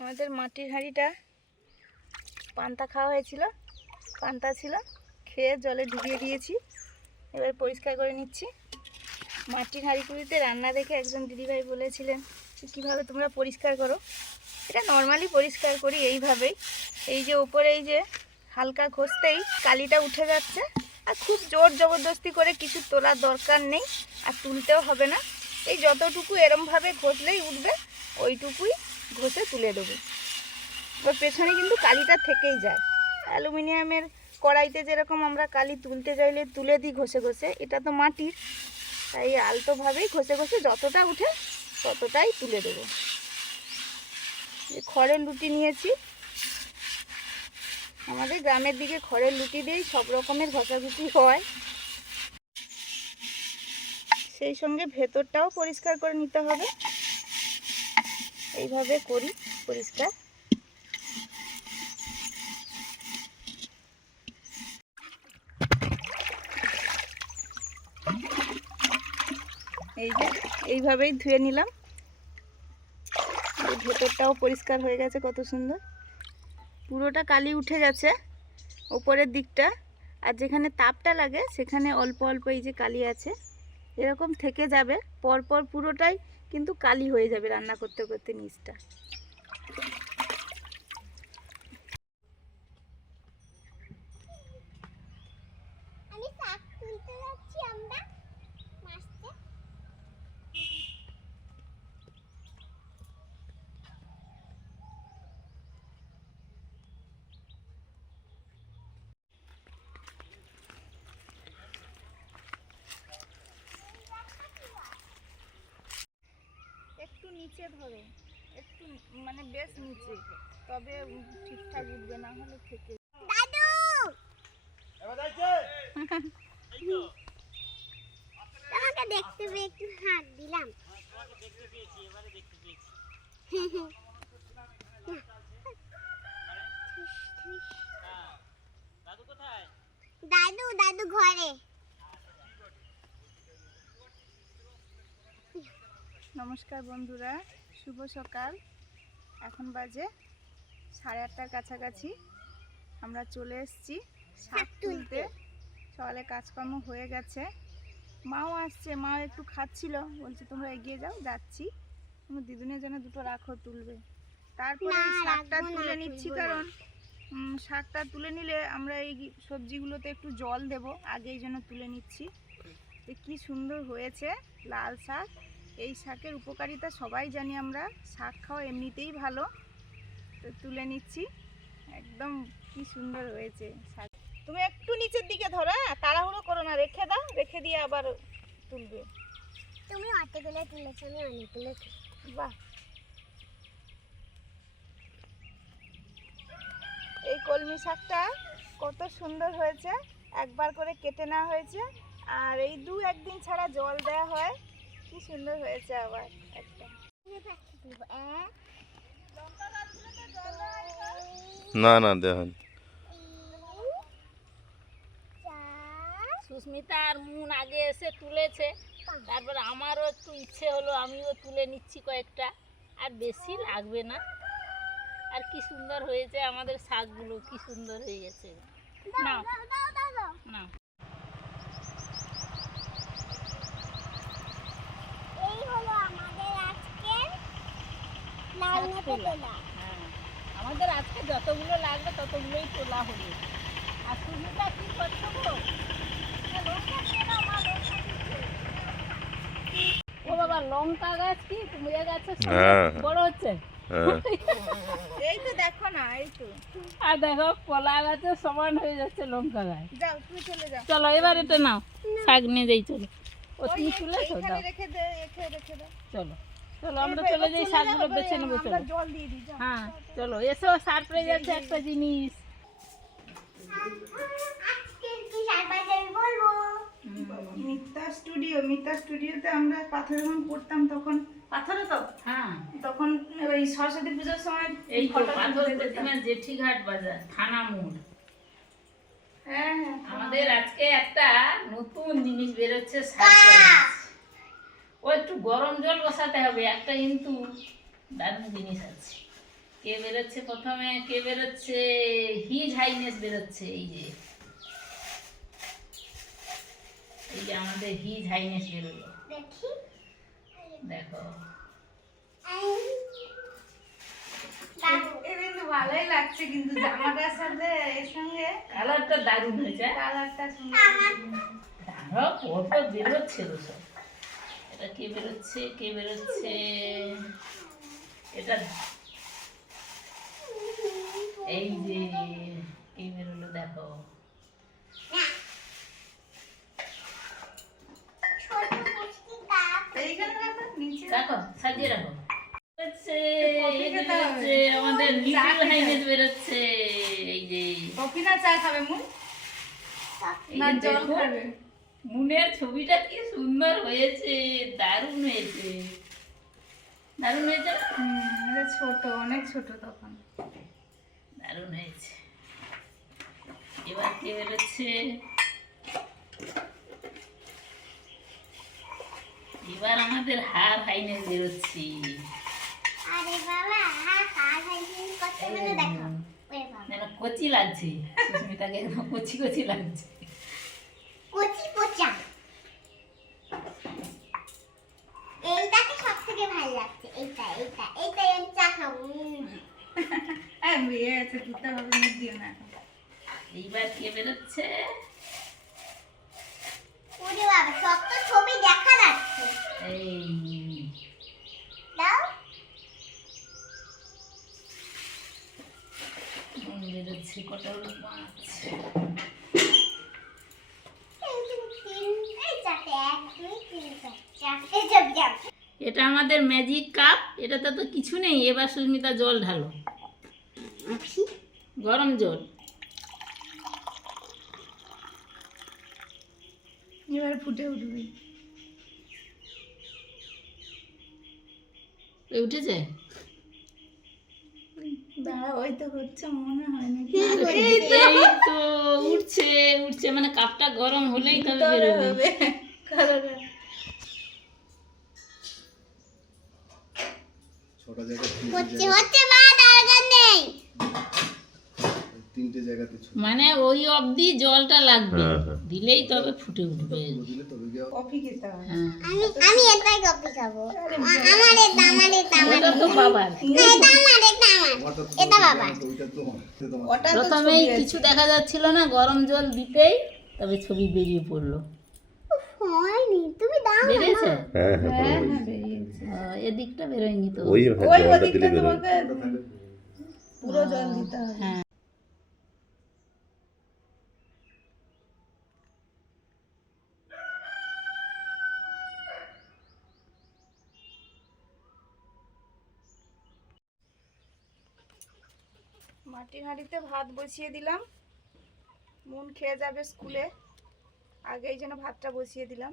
আমাদের মাটির হাঁড়িটা পান্তা খাওয়া হয়েছিল, পান্তা ছিল, খেয়ে জলে ডুবিয়ে দিয়েছি। এবার পরিষ্কার করে নিচ্ছি। মাটির হাঁড়িগুলিতে রান্না দেখে একজন দিদিভাই বলেছিলেন কীভাবে তোমরা পরিষ্কার করো? এটা নর্মালি পরিষ্কার করি এইভাবেই। এই যে ওপরে এই যে হালকা ঘষতেই কালিটা উঠে যাচ্ছে। আর খুব জোর জবরদস্তি করে কিছু তোলার দরকার নেই, আর তুলতেও হবে না। এই যতটুকু এরমভাবে ঘষলেই উঠবে, ওইটুকুই ঘষে তুলে দেবো। ওর পেছনে কিন্তু কালিটা থেকেই যায়। অ্যালুমিনিয়ামের কড়াইতে যেরকম আমরা কালি তুলতে চাইলে তুলে দিই ঘষে ঘষে, এটা তো মাটির। তাই আলতোভাবেই ঘষে ঘষে যতটা উঠে ততটাই তুলে দেবো। খড়ের লুটি নিয়েছি। আমাদের গ্রামের দিকে খড়ের লুটি দিয়েই সব রকমের ঘষাঘষি হয়। সেই সঙ্গে ভেতরটাও পরিষ্কার করে নিতে হবে। এইভাবে করি, পরিষ্কার। এই যে, এইভাবেই ধুয়ে নিলাম। ভেতরটাও পরিষ্কার হয়ে গেছে, কত সুন্দর। পুরোটা কালি উঠে গেছে ওপরের দিকটা। আর যেখানে তাপটা লাগে, সেখানে অল্প অল্প এই যে কালি আছে, এরকম থেকে যাবে। পরপর পুরোটাই কিন্তু কালি হয়ে যাবে রান্না করতে করতে নিচটা আমি শাক তুলতে যাচ্ছি আমরা মাছতে একটু নিচে ধরো একটু মানে বেশ নিচে তবে ঠিকঠাক উঠবে না হলে থেকে দাদু! তোমাকে দেখতে পেয়ে একটু হাত দিলাম। দাদু দাদু ঘরে। নমস্কার বন্ধুরা শুভ সকাল। এখন বাজে সাড়ে আটটার কাছাকাছি। আমরা চলে এসেছি শাক তুলতে। সকালে কাজকর্ম হয়ে গেছে। মাও আসছে মা একটু খাচ্ছিল। বলছে তোমরা এগিয়ে যাও যাচ্ছি। তোমার দিদুনের জন্য দুটো রাখো তুলবে। তারপরে শাকটা তুলে নিচ্ছি কারণ শাকটা তুলে নিলে আমরা এই সবজিগুলোতে একটু জল দেব। আগে এই জন্য তুলে নিচ্ছি। কি সুন্দর হয়েছে লাল শাক। এই শাকের উপকারিতা সবাই জানি আমরা। শাক খাওয়া এমনিতেই ভালো। তো তুলে নিচ্ছি। একদম কি সুন্দর হয়েছে শাক। তুমি একটু নিচের দিকে ধরো হ্যাঁ? তাড়াহুড়ো করো না রেখে দাও রেখে দিয়ে আবার তুলবে। তুমি অতগুলো তুলেছো আমি অনেকগুলো বাহ। এই কলমি শাকটা কত সুন্দর হয়েছে। একবার করে কেটে নেওয়া হয়েছে। আর এই দু একদিন ছাড়া জল দেওয়া হয়। কি সুন্দর হয়েছে আবার একটা না না দেখেন। সুস্মিতা আর মুন আগে এসে তুলেছে তারপর আমারও একটু ইচ্ছে হলো আমিও তুলে নিচ্ছি কয়েকটা। আর বেশি লাগবে না। আর কি সুন্দর হয়েছে আমাদের শাকগুলো কি সুন্দর হয়ে গেছে। না না হলো আমাদের আজকের লাল শাক তোলা। তোলা। হ্যাঁ। আমাদের আজকে যতগুলো লাগবে ততগুলোই তোলা হলো। আর কি করছ গো? মা লঙ্কা দিচ্ছে। ও বাবা লঙ্কা গাছ কি? হ্যাঁ। বড় হচ্ছে? হ্যাঁ। এই তো দেখো না এই তো। আর দেখো কলা গাছের সমান হয়ে যাচ্ছে লঙ্কা গাছ। যাও তুমি চলে যাও। চলো এবার এটা নাও। শাক নিয়ে যাই চলো। ও তুমি তুলেছো দাও। রেখে দে রেখে রেখে দাও চলো চলো আমরা চলে যাই শাকগুলো বেছে নেব চলো। জল দিয়ে দিই হ্যাঁ চলো। এসো সারপ্রাইজ আছে একটা জিনিস। মিথ্যা স্টুডিও মিথ্যা স্টুডিওতে আমরা পাথর যখন পড়তাম তখন পাথরে তো? হ্যাঁ। তখন ওই সরস্বতী পুজোর সময় এই ফটো পাথর জেঠিঘাট বাজার থানা মোড়। আমাদের আজকে একটা নতুন জিনিস বেরোচ্ছে ও একটু গরম জল বসাতে হবে একটা কিন্তু দারুণ জিনিস আছে। কে বেরোচ্ছে প্রথমে? কে বেরোচ্ছে? হিজ হাইনেস বেরোচ্ছে এই যে। এই যে আমাদের হিজ হাইনেস বেরোলো। দেখো। কিন্তু ভালোই লাগছে কিন্তু জামাটার সাথে এর সঙ্গে কালারটা দারুণ হয়েছে কালারটা দাঁড়াও পরপর বেরোচ্ছে সব। এটা কে বেরোচ্ছে কে বেরোচ্ছে? এটা এই যে কে বেরোলো দেখো। ছোট পুচকি কাপ। এইখানে রাখো নিচে রাখো সাজিয়ে রাখো। আমাদের লিটল হাইনেস বেরোচ্ছে এই যে। কফি না চা খাবে মুন না জল খাবে। মুনের ছবিটা কি সুন্দর হয়েছে দারুণ হয়েছে। দারুণ হয়েছে না? ছোট অনেক ছোট তখন। দারুণ হয়েছে। এবার কে বেরোচ্ছে? এবার আমাদের হার হাইনে বেরোচ্ছি আরে বাবা হ্যাঁ কার কচি লাগছে। সুস্মিতাকে একদম কচি কচি লাগছে। কচি পচা। এইটাকে সব থেকে ভালো লাগছে। এইটা এইটা এইটাই আমি চা খাব উম। আছে দিতে হবে দিও না এইবার কে বেরোচ্ছে। ওরে বাবা সব তো ছবি দেখা যাচ্ছে। এই। দাও মন বেরোচ্ছে কটা হলো পাঁচ এটা আমাদের ম্যাজিক কাপ এটাতে তো কিছু নেই এবার সুস্মিতা জল ঢালো। গরম জল। এবার ফুটে উঠবে। উঠেছে? দাঁড়া তো হচ্ছে মনে হয় না এই তো উঠছে উঠছে মানে কাপটা গরম হলেই তবে তবে বেরোবে। হবে কালারটা ছটা জায়গায় হচ্ছে হচ্ছে মা দরকার নেই তিনটে জায়গাতে মানে ওই অবধি জলটা লাগবে। হ্যাঁ, হ্যাঁ। দিলেই তবে ফুটে উঠবে। কফি খেতে হবে। হ্যাঁ। আমি আমি এটাই কপি খাব। আমার এটা আমার এটা আমার বাবার। এটা আমার এটা আমার প্রথমেই কিছু দেখা যাচ্ছিল না গরম জল দিতেই তবে ছবি বেরিয়ে পড়ল। হয়নি। তুমি দাও বেরিয়েছে? হ্যাঁ হ্যাঁ হ্যাঁ বেরিয়েছে। এদিকটা বেরোয়নি তো। ওই ওই ওদিকটা তোমাকে পুরো জল দিতে হবে। হ্যাঁ। মাটির হাঁড়িতে ভাত বসিয়ে দিলাম। মন খেয়ে যাবে স্কুলে। আগেই যেন ভাতটা বসিয়ে দিলাম।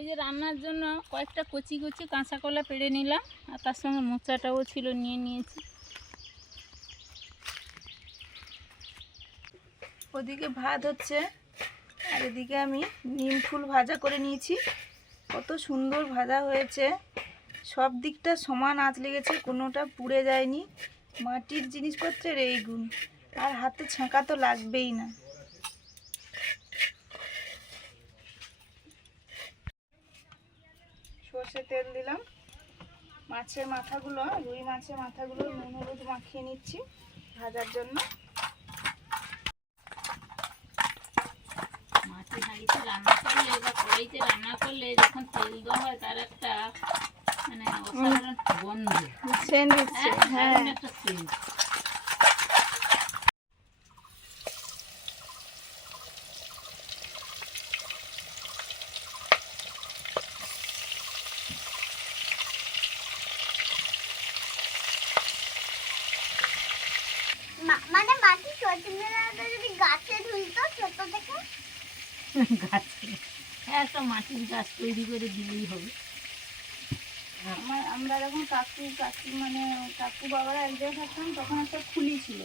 ওই যে রান্নার জন্য কয়েকটা কচি কচি কাঁচা কলা পেড়ে নিলাম, আর তার সঙ্গে মোচাটাও ছিল, নিয়ে নিয়েছি। ওদিকে ভাত হচ্ছে, আর এদিকে আমি নিম ফুল ভাজা করে নিয়েছি। কত সুন্দর ভাজা হয়েছে। সব দিকটা সমান আঁচ লেগেছে, কোনোটা পুড়ে যায়নি। মাটির জিনিসপত্রের এই গুণ আর হাতে ছাঁকা তো লাগবেই না। সর্ষে তেল দিলাম। মাছের মাথাগুলো রুই মাছের মাথাগুলো নুন হলুদ মাখিয়ে নিচ্ছি ভাজার জন্য। মাটির হাঁড়িতে রান্না করলে বা কড়াইতে রান্না করলে যখন তেল দেওয়া হয় তার একটা মানে অসাধারণ গন্ধ। সেন্ট হ্যাঁ হ্যাঁ। একটা scent। মা- মানে মাটি ছোট যদি গাছে ঝুলতো ছোট থেকে গাছে হ্যাঁ একটা মাটির গাছ তৈরি করে দিলেই হবে। আমার আমরা যখন কাকু কাকু মানে কাকু বাবারা এক জায়গায় থাকতাম তখন একটা খুলি ছিল।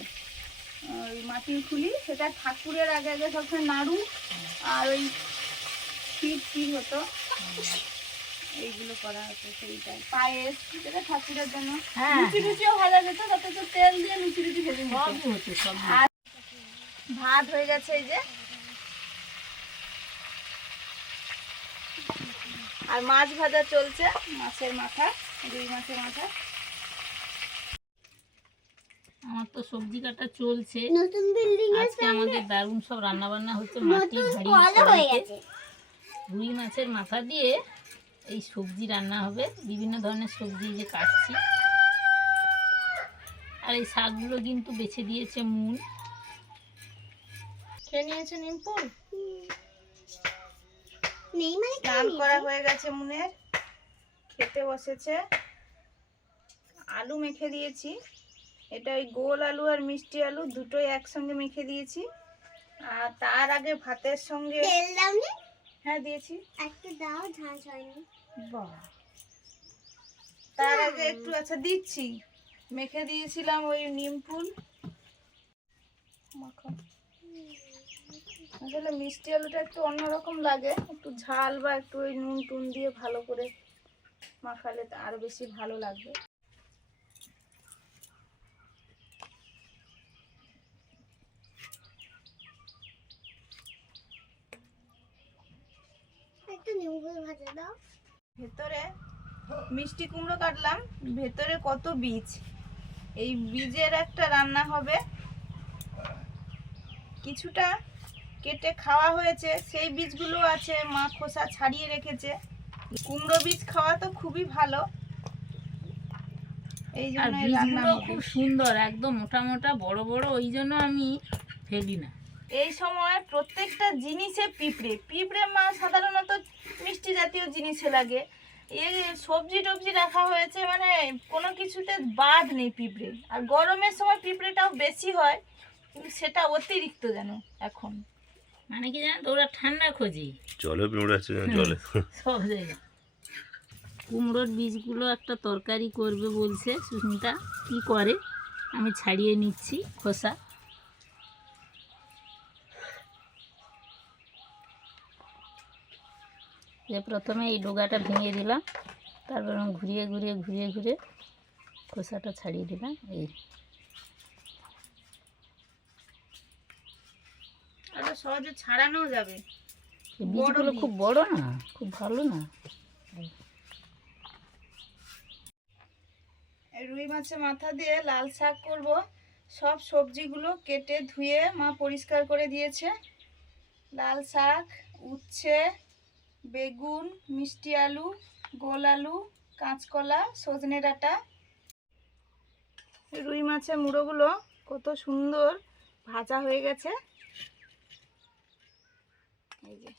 ওই মাটির খুলি সেটা ঠাকুরের আগে আগে সবসময় নাড়ু আর ওই ক্ষীর টির হতো। এইগুলো করা হতো সেইটাই। পায়েস যেটা ঠাকুরের জন্য। হ্যাঁ লুচি টুচিও ভাজা যেত তাতে তো তেল দিয়ে লুচি টুচি ভেজে হতো। সব ভাত হয়ে গেছে এই যে। আর মাছ ভাজা চলছে। মাছের মাথা রুই মাছের মাথা। আমার তো সবজি কাটা চলছে। নতুন বিল্ডিং আজকে আমাদের দারুণ সব রান্না বান্না হচ্ছে মাটি হয়ে গেছে। রুই মাছের মাথা দিয়ে এই সবজি রান্না হবে। বিভিন্ন ধরনের সবজি যে কাটছি। আর এই শাকগুলো কিন্তু বেছে দিয়েছে মুন। খেয়ে নিয়েছে নিমপুর? নেই মানে স্নান করা হয়ে গেছে মুনের। খেতে বসেছে। আলু মেখে দিয়েছি। এটা ওই গোল আলু আর মিষ্টি আলু দুটোই একসঙ্গে মেখে দিয়েছি। আর তার আগে ভাতের সঙ্গে তেল হ্যাঁ দিয়েছি। একটু দাও ঝাঁঝ হয়নি। বাহ। তার আগে একটু আচ্ছা দিচ্ছি। মেখে দিয়েছিলাম ওই নিম ফুল। মাখো। আসলে মিষ্টি আলুটা একটু অন্যরকম লাগে। একটু ঝাল বা একটু ওই নুন টুন দিয়ে ভালো করে মাখালে তা আরও বেশি ভালো লাগবে। ভেতরে মিষ্টি কুমড়ো কাটলাম ভেতরে কত বীজ? এই বীজের একটা রান্না হবে। কিছুটা কেটে খাওয়া হয়েছে সেই বীজগুলো আছে মা খোসা ছাড়িয়ে রেখেছে। কুমড়ো বীজ খাওয়া তো খুবই ভালো। এই জন্য রান্না খুব সুন্দর একদম মোটা মোটা বড় বড় ওই জন্য আমি ফেলি না। এই সময় প্রত্যেকটা জিনিসে পিঁপড়ে পিঁপড়ে মা সাধারণত মিষ্টি জাতীয় জিনিসে লাগে। এই সবজি টবজি রাখা হয়েছে মানে কোনো কিছুতে বাদ নেই পিঁপড়ে। আর গরমের সময় পিঁপড়েটাও বেশি হয় কিন্তু সেটা অতিরিক্ত যেন এখন। মানে কি জানো ওরা ঠান্ডা খোঁজে। জলে পিঁপড়ে আছে জলে। সব জায়গায় কুমড়োর বীজগুলো একটা তরকারি করবে বলছে সুস্মিতা কি করে? আমি ছাড়িয়ে নিচ্ছি খোসা। যে প্রথমে এই ডোগাটা ভেঙে দিলাম তারপর ঘুরিয়ে ঘুরিয়ে ঘুরিয়ে ঘুরিয়ে খোসাটা ছাড়িয়ে দিলাম এই। এটা সহজে ছাড়ানো যাবে। বীজগুলো খুব বড় না? খুব ভালো না? রুই মাছের মাথা দিয়ে লাল শাক করব। সব সবজিগুলো কেটে ধুয়ে মা পরিষ্কার করে দিয়েছে। লাল শাক উচ্ছে বেগুন মিষ্টি আলু গোল আলু কাঁচকলা সজনে ডাঁটা। রুই মাছের মুড়োগুলো কত সুন্দর ভাজা হয়ে গেছে। এই যে।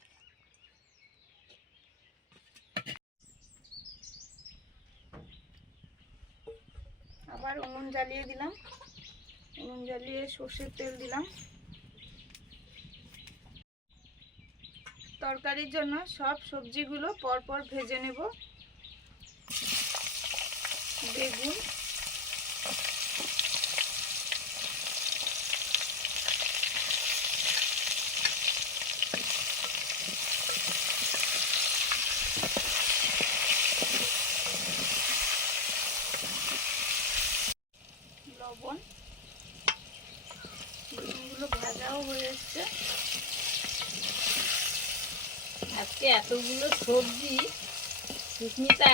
আবার উনুন জ্বালিয়ে দিলাম। উনুন জ্বালিয়ে সর্ষের তেল দিলাম। তরকারির জন্য সব সবজিগুলো পরপর ভেজে নেব বেগুন লবণ বেগুনগুলো ভাজাও হয়ে এসছে আজকে এতগুলো সবজি সুস্মিতা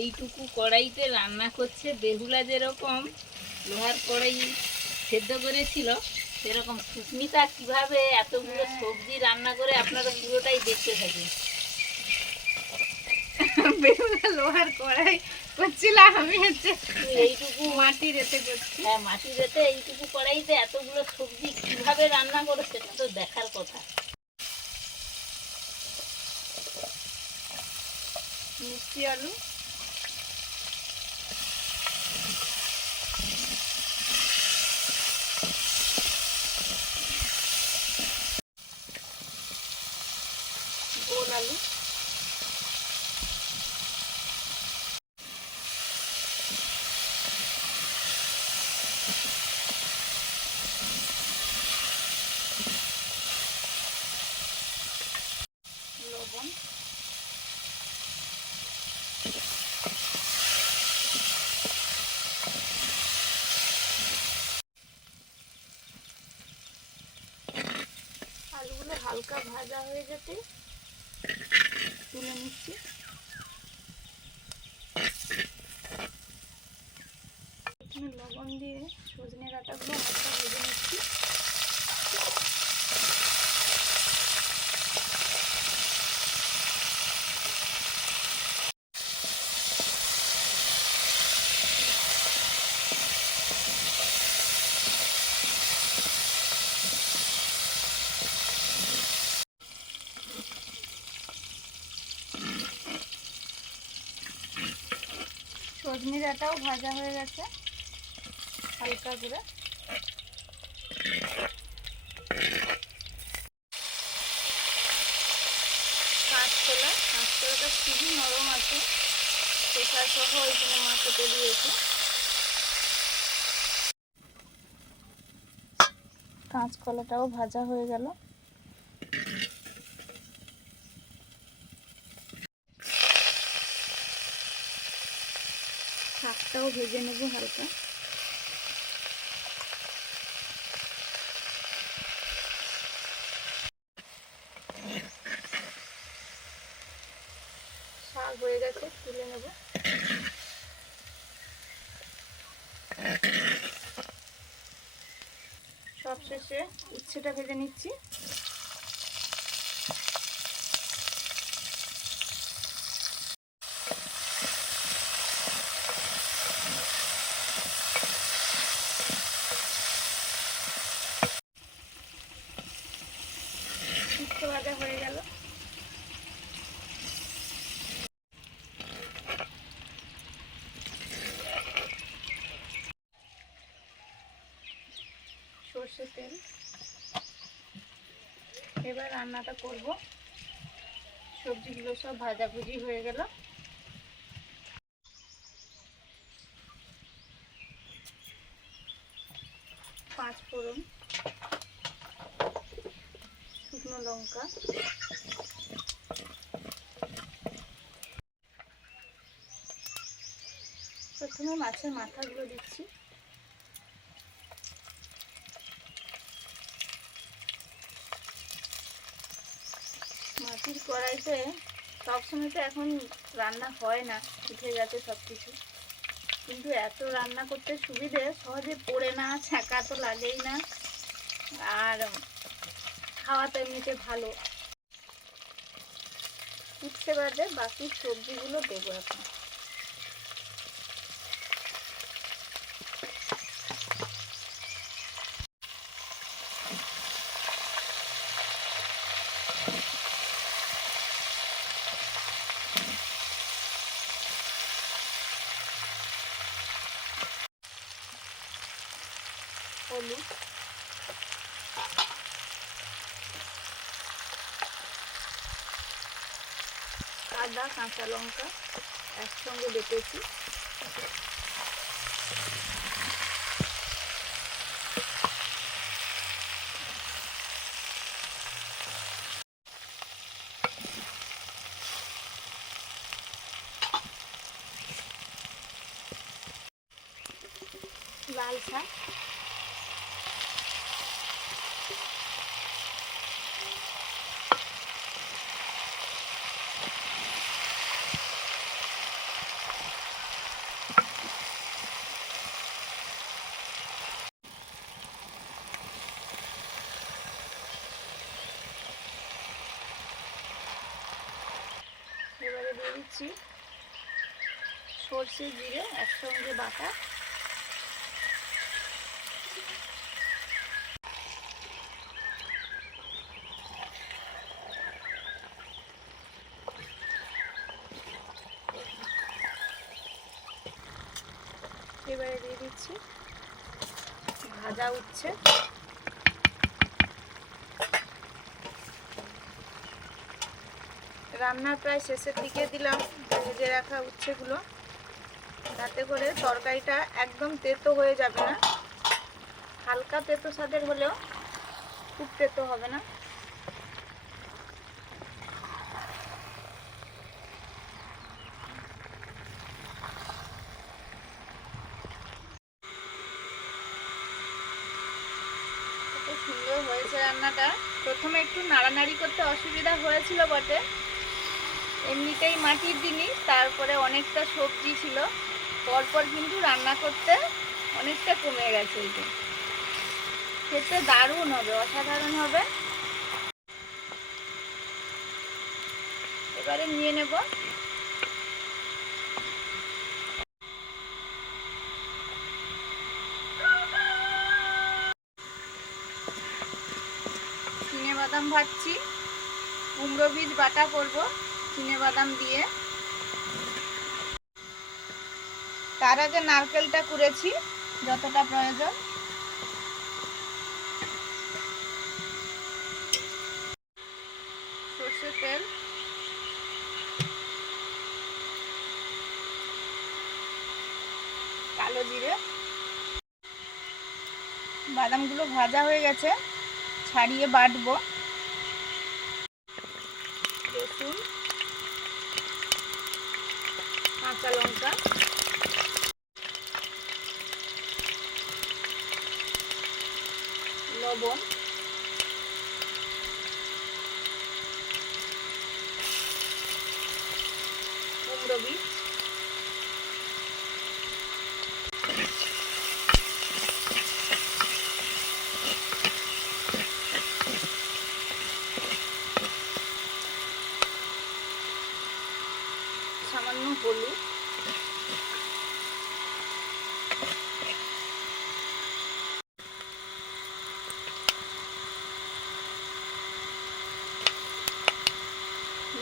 এইটুকু কড়াইতে রান্না করছে। বেহুলা যেরকম লোহার কড়াই সেদ্ধ করেছিল সেরকম সুস্মিতা কীভাবে এতগুলো সবজি রান্না করে আপনারা পুরোটাই দেখতে থাকেন বেগুনা লোহার কড়াই করছিলাম আমি হচ্ছে এইটুকু মাটি রেতে করছি। হ্যাঁ মাটি রেতে এইটুকু কড়াইতে এতগুলো সবজি কীভাবে রান্না করে সেটা তো দেখার কথা। মিষ্টি আলু গোল আলু লবণ আলুগুলো হালকা ভাজা হয়ে যেতে তুলে নিচ্ছি। লবণ দিয়ে সজনে ডাঁটাগুলো হালকা ভেজে নিচ্ছি। সজনে ডাঁটাও ভাজা হয়ে গেছে। হালকা করে। কাঁচকলা, কাঁচকলাটা খুবই নরম আছে। পেশা সহ ওইখানে মা কেটে দিয়েছে। কাঁচকলাটাও ভাজা হয়ে গেল। শাকটাও ভেজে নেব হালকা। শাক হয়ে গেছে তুলে নেব। সবশেষে উচ্ছেটা ভেজে নিচ্ছি উচ্ছে ভাজা হয়ে গেল সর্ষের তেল। এবার রান্নাটা করব। সবজিগুলো সব ভাজাভুজি হয়ে গেল। পাঁচ ফোড়ন, শুকনো লঙ্কা। প্রথমে মাছের মাথাগুলো দিচ্ছি মাটির কড়াইতে সবসময় তো এখন রান্না হয় না, উঠে গেছে সব কিছু কিন্তু এত রান্না করতে সুবিধে, সহজে পড়ে না, ছ্যাঁকা তো লাগেই না। আর খাওয়া তো এমনিতে ভালো। উঠতে বাদে বাকি সবজিগুলো দেবো এখন হলুদ আদা কাঁচা লঙ্কা একসঙ্গে বেটেছি। লাল শাক এবারে দিয়ে দিচ্ছি। সর্ষে জিরে একসঙ্গে বাটা। এবারে দিয়ে দিচ্ছি। ভাজা উচ্ছে। রান্নার প্রায় শেষের দিকে দিলাম, ভেজে রাখা উচ্ছেগুলো। তাতে করে তরকারিটা একদম তেতো হয়ে যাবে না। হালকা তেতো স্বাদের হলেও খুব তেতো হবে না। সুন্দর হয়েছে রান্নাটা। প্রথমে একটু নাড়ানাড়ি করতে অসুবিধা হয়েছিল বটে। এমনিতেই মাটির জিনিস, তারপরে অনেকটা সবজি ছিল। পরপর কিন্তু রান্না করতে অনেকটা কমে গেছে এই খেতে দারুণ হবে, অসাধারণ হবে। এবারে নিয়ে নেব। চিনে বাদাম ভাজছি। কুমড়ো বীজ বাটা করব। চিনে বাদাম দিয়ে। তার আগে নারকেলটা কুড়েছি, যতটা প্রয়োজন। সর্ষের তেল। কালো জিরে। বাদামগুলো ভাজা হয়ে গেছে, ছাড়িয়ে বাটবো রসুন কাঁচা লঙ্কা লবণ কুমড়ো বীজ সামান্য হলুদ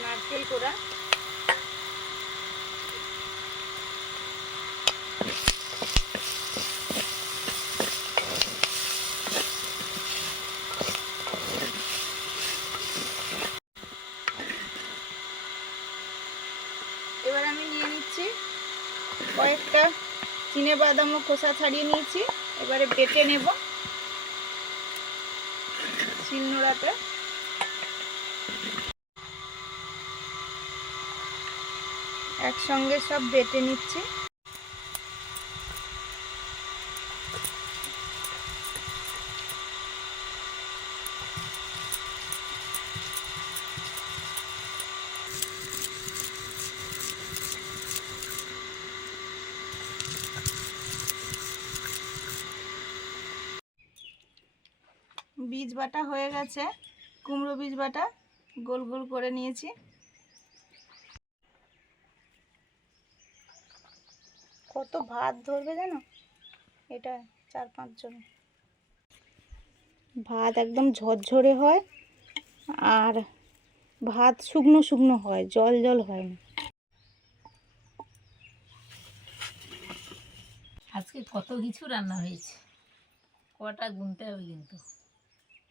নারকেল কোড়া এবার আমি নিয়ে নিচ্ছি কয়েকটা চিনে বাদাম ও খোসা ছাড়িয়ে নিয়েছি। এবারে বেটে নেব। শিলনোড়াতে। একসঙ্গে সব বেটে নিচ্ছি বীজ বাটা হয়ে গেছে। কুমড়ো বীজ বাটা গোল গোল করে নিয়েছি। কত ভাত ধরবে জানো? এটা চার পাঁচজন। ভাত একদম ঝরঝরে হয় আর ভাত শুকনো শুকনো হয়, জল জল হয় না। আজকে কত কিছু রান্না হয়েছে? কটা গুনতে হবে কিন্তু?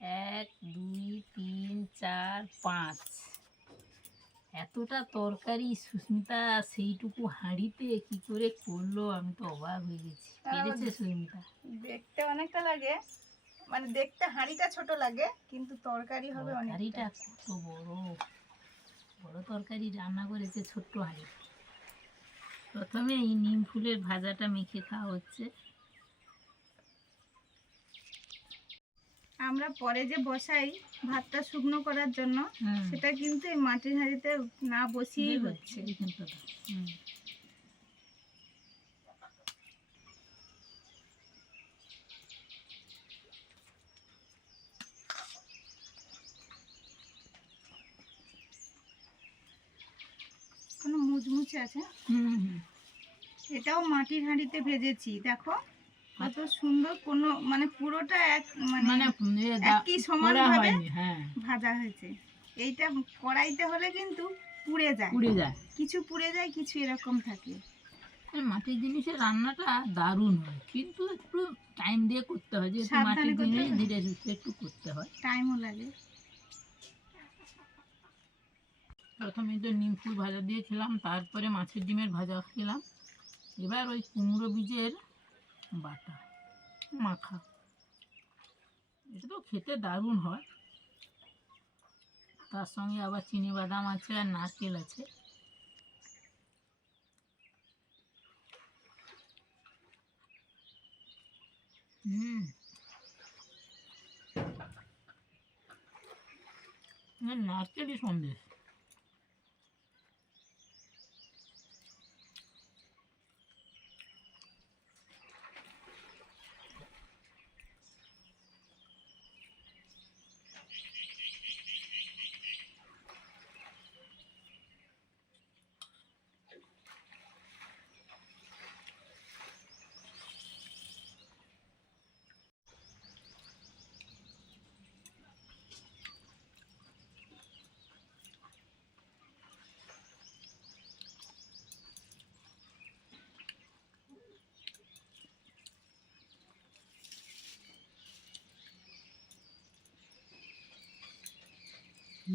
এক দুই তিন চার পাঁচ। এতটা তরকারি সুস্মিতা সেইটুকু হাঁড়িতে কি করে করল আমি তো অবাক হয়ে গেছি। পেরেছে সুস্মিতা? দেখতে অনেকটা লাগে। মানে দেখতে হাঁড়িটা ছোট লাগে কিন্তু তরকারি হবে তরকারিটা অনেকটা কত বড়। বড় তরকারি রান্না করেছে ছোট্ট হাঁড়ি। প্রথমে এই নিম ফুলের ভাজাটা মেখে খাওয়া হচ্ছে। আমরা পরে যে বসাই ভাতটা শুকনো করার জন্য সেটা কিন্তু এই মাটির হাঁড়িতে না বসিয়েই হচ্ছে। কোনো মুচমুচে আছে? এটাও মাটির হাঁড়িতে ভেজেছি দেখো। কত সুন্দর কোনো মানে পুরোটা এক মানে মানে একই সমান পোড়া ভাবে হয়নি হ্যাঁ। ভাজা হয়েছে। এইটা কড়াইতে হলে কিন্তু পুড়ে যায়। পুড়ে যায়। কিছু পুড়ে যায় কিছু এরকম থাকে। মাটির জিনিসের রান্নাটা দারুণ হয়। কিন্তু একটু টাইম দিয়ে করতে হয় যেহেতু মাটির জিনিস। ধীরে সুস্থে একটু করতে হয়। টাইমও লাগে। প্রথমে তো নিম ফুল ভাজা দিয়ে খেলাম তারপরে মাছের ডিমের ভাজা খেলাম। এবার ওই কুমড়ো বীজের বাটা, মাখা। এটা তো খেতে দারুণ হয়। তার সঙ্গে আবার চিনি বাদাম আছে আর নারকেল আছে। হুম। নারকেলই সন্দেশ।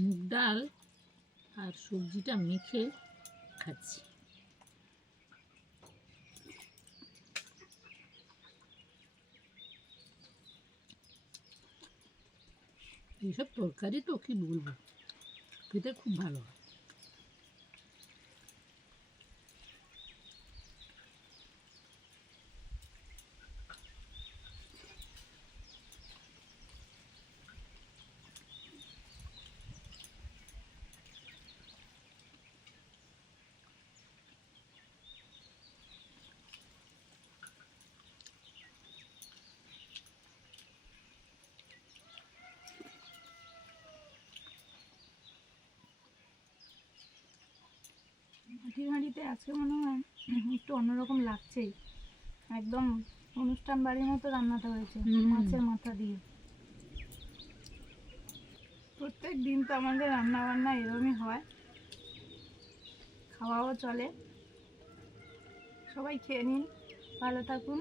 মুগ ডাল আর সবজিটা মেখে খাচ্ছি। এইসব তরকারি তো কি বলব? খেতে খুব ভালো হয়। মাটির হাঁড়িতে আজকে মনে হয় একটু অন্যরকম লাগছেই। একদম অনুষ্ঠান বাড়ির মতো রান্নাটা হয়েছে মাছের মাথা দিয়ে। প্রত্যেক দিন তো আমাদের রান্না বান্না এরকমই হয়। খাওয়াও চলে। সবাই খেয়ে নিন ভালো থাকুন।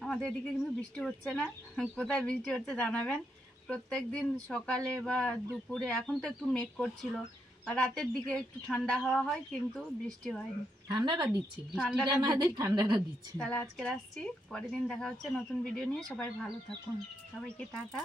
আমাদের এদিকে কিন্তু বৃষ্টি হচ্ছে না। কোথায় বৃষ্টি হচ্ছে জানাবেন। প্রত্যেক দিন সকালে বা দুপুরে এখন তো একটু মেঘ করছিল। রাতের দিকে একটু ঠান্ডা হওয়া হয় কিন্তু বৃষ্টি হয়নি। ঠান্ডাটা দিচ্ছে ঠান্ডাটা না ঠান্ডাটা দিচ্ছে। তাহলে আজকে আসছি। পরের দিন দেখা হচ্ছে নতুন ভিডিও নিয়ে। সবাই ভালো থাকুন। সবাইকে টাটা।